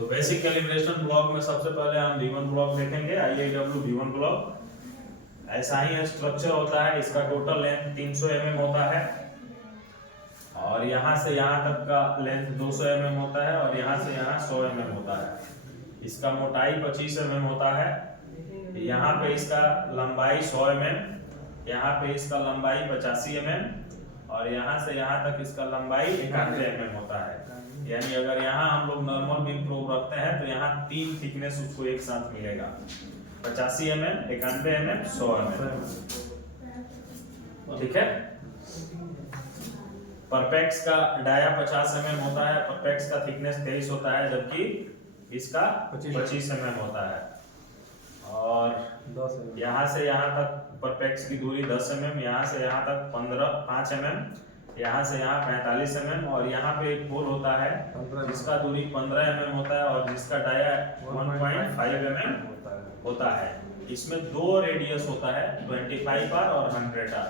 तो basic calibration block में सबसे पहले हम V1 ब्लॉक देखेंगे, IIW V1 ब्लॉक। ऐसा ही स्ट्रक्चर होता है, इसका टोटल लेंथ 300 mm होता है और यहाँ से यहाँ तक का लेंथ 200 mm होता है और यहाँ से यहाँ 100 mm होता है। इसका मोटाई 25 mm होता है। यहाँ पे इसका लंबाई 100 mm, यहाँ पे इसका लंबाई 85 mm और यहाँ से यहाँ तक इसका लंबाई 91 mm होता है। यानी अगर यहाँ हम लोग नॉर्मल बीम प्रोब रखते हैं तो यहाँ 3 थिकनेस उसको एक साथ मिलेगा, 85 mm, 91 mm, 100 mm। ठीक है। परपेक्स का डाया 50 mm होता है, परपेक्स का थिकनेस 23 होता है, जबकि इसका 25 mm होता है। और यहाँ से यहाँ तक परपेक्स की दूरी 10 mm, यहाँ से यहाँ तक 5 mm, यहाँ से यहाँ 45 mm और यहाँ पे एक होल होता है जिसका दूरी 15 mm होता है और जिसका डाया 1.5 mm होता है। इसमें दो रेडियस होता है, 25R और 100R,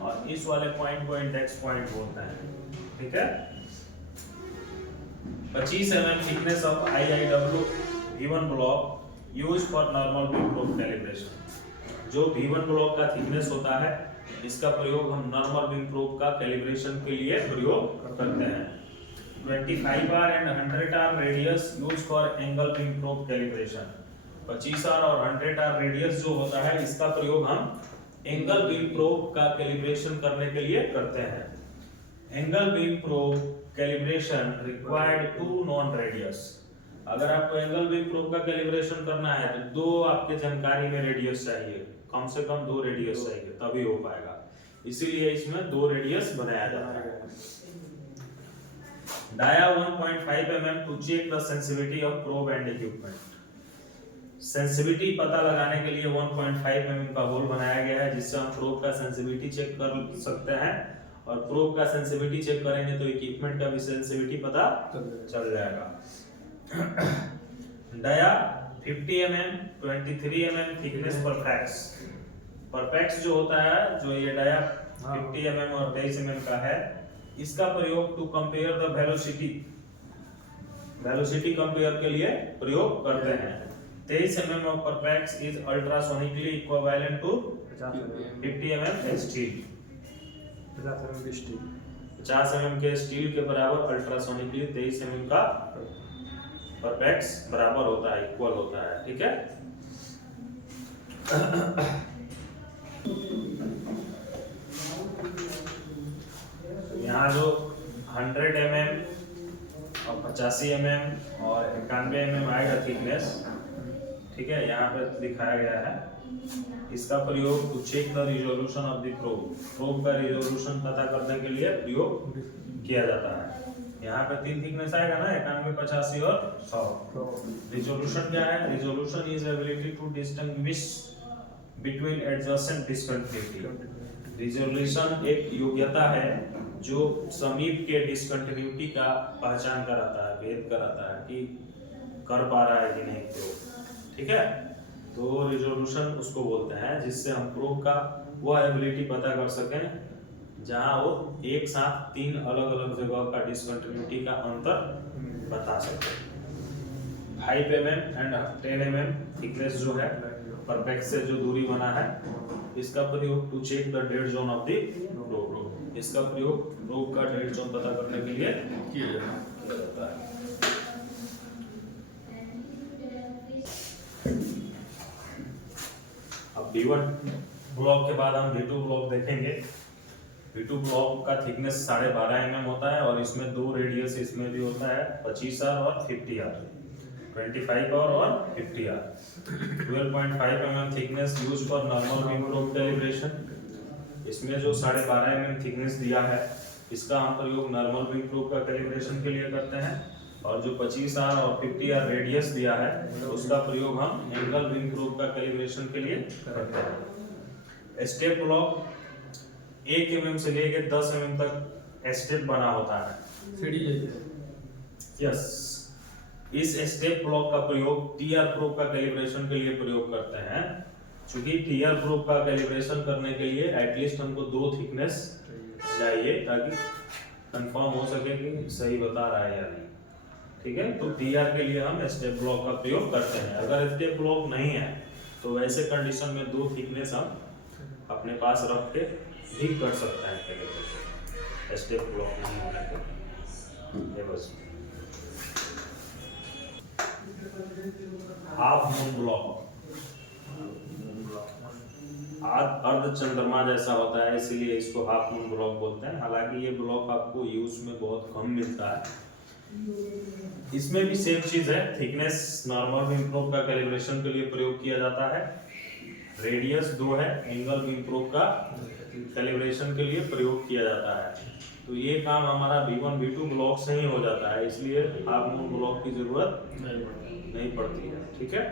और इस वाले पॉइंट को इंडेक्स पॉइंट बोलते हैं। ठीक है। 25 mm thickness of IIW V1 block use for normal beam probe calibration. जो V1 ब्लॉक का थिकनेस होता है इसका प्रयोग हम नॉर्मल बीम प्रोब का कैलिब्रेशन के लिए प्रयोग करते हैं। 25R and 100R radius use for angle beam probe calibration. 25R और 100R रेडियस जो होता है इसका प्रयोग हम एंगल बीम प्रोब का कैलिब्रेशन करने के लिए करते हैं। Angle beam probe calibration required 2 non radius. अगर आपको एंगल बीम प्रोब का कैलिब्रेशन करना है तो दो आपके जानकारी में रेडियस चाहिए, कम से कम 2 रेडियस चाहिए, तभी हो पाएगा। इसीलिए इसमें 2 रेडियस बनाया जाता है। Dia 1.5 mm to check the sensitivity of probe and equipment. Sensitivity पता लगाने के लिए 1.5 mm का होल बनाया गया है जिससे हम प्रोब का सेंसिटिविटी चेक कर सकते हैं, और प्रोब का सेंसिटिविटी चेक करेंगे तो इक्विपमेंट का भी सेंसिटिविटी पता चल जाएगा। Dia 50 mm 23 mm thickness perspex. Perspex जो होता है, जो ये डाया 50 mm और 23 mm का है, इसका प्रयोग to compare the velocity compare के लिए प्रयोग करते हैं। 23 mm of perspex is ultrasonically equivalent to 50 mm steel. 50 mm के स्टील के बराबर अल्ट्रासोनिकली 23 mm का परफेक्स बराबर होता है, इक्वल होता है। ठीक है। यहाँ जो 100 mm और 85 mm और 91 mm आएगा थिकनेस, ठीक है, यहाँ पे दिखाया गया है। इसका प्रयोग to check the resolution of the probe. Probe का रिजोल्यूशन पता करने के लिए प्रयोग किया जाता है। यहाँ पे 3 थिकनेस आएगा ना, 91, 85 और 100। रिजोल्यूशन क्या है? Resolution is ability to distinguish between adjacent discontinuity. Resolution एक योग्यता है जो समीप के डिसकंटिन्यूटी का पहचान कराता है, भेद कराता है कि कर पा रहा है कि नहीं प्रोब। ठीक है। तो रिजोल्यूशन उसको बोलते हैं जिससे हम प्रोब का वह एबिलिटी पता कर सकें जहां वो एक साथ 3 अलग अलग जगह का डिसकंटिन्यूटी का अंतर बता सके। 5 mm एंड 10 mm थिकनेस जो है परफेक्स से जो दूरी बना है, इसका प्रयोग to check the dead zone of the probe. इसका प्रयोग प्रोब का डेड जोन पता करने के लिए किया जाता है। अब V1 ब्लॉक के बाद हम V2 ब्लॉक देखेंगे। V2 ब्लॉक का थिकनेस 12.5 mm होता है और इसमें 2 रेडियस इसमें भी होता है, 25R और 50R। 25R और 50R। 12.5 mm thickness use for normal beam probe calibration. इसमें जो 12.5 mm थिकनेस दिया है इसका हम प्रयोग नॉर्मल बीम प्रोब का कैलिब्रेशन के लिए करते हैं, और जो 25R और 50R रेडियस दिया है उसका प्रयोग हम एंगल बीम प्रोब का कैलिब्रेशन के लिए करते हैं। स्टेप ब्लॉक 1 mm से लेके 10 mm तक स्टेप बना होता है। यस। इस स्टेप ब्लॉक का प्रयोग टीआर प्रोब का कैलिब्रेशन के लिए प्रयोग करते हैं। चूंकि टीआर प्रोब का कैलिब्रेशन करने के लिए एटलीस्ट हमको 2 थिकनेस चाहिए ताकि कंफर्म हो सके कि सही बता रहा है या नहीं। ठीक है। तो DR के लिए हम स्टेप ब्लॉक का प्रयोग करते हैं। अगर स्टेप ब्लॉक नहीं है तो वैसे कंडीशन में 2 थिकनेस हम अपने पास रख के भी कर सकते हैं कैलिब्रेशन, स्टेप ब्लॉक नहीं होने पे। ये बस हाफ मून ब्लॉक, अर्ध चंद्रमा जैसा होता है, इसीलिए इसको हाफ मून ब्लॉक बोलते हैं। हालांकि ये ब्लॉक आपको यूज में बहुत कम मिलता है। इसमें भी सेम चीज है, थिकनेस नॉर्मल बीम प्रोब का कैलिब्रेशन के लिए प्रयोग किया जाता है, रेडियस 2 है, एंगल बीम प्रोब का कैलिब्रेशन के लिए प्रयोग किया जाता है। तो ये काम हमारा V1 V2 ब्लॉक से ही हो जाता है, इसलिए हाफ मून ब्लॉक की जरूरत नहीं पड़ती है। ठीक है।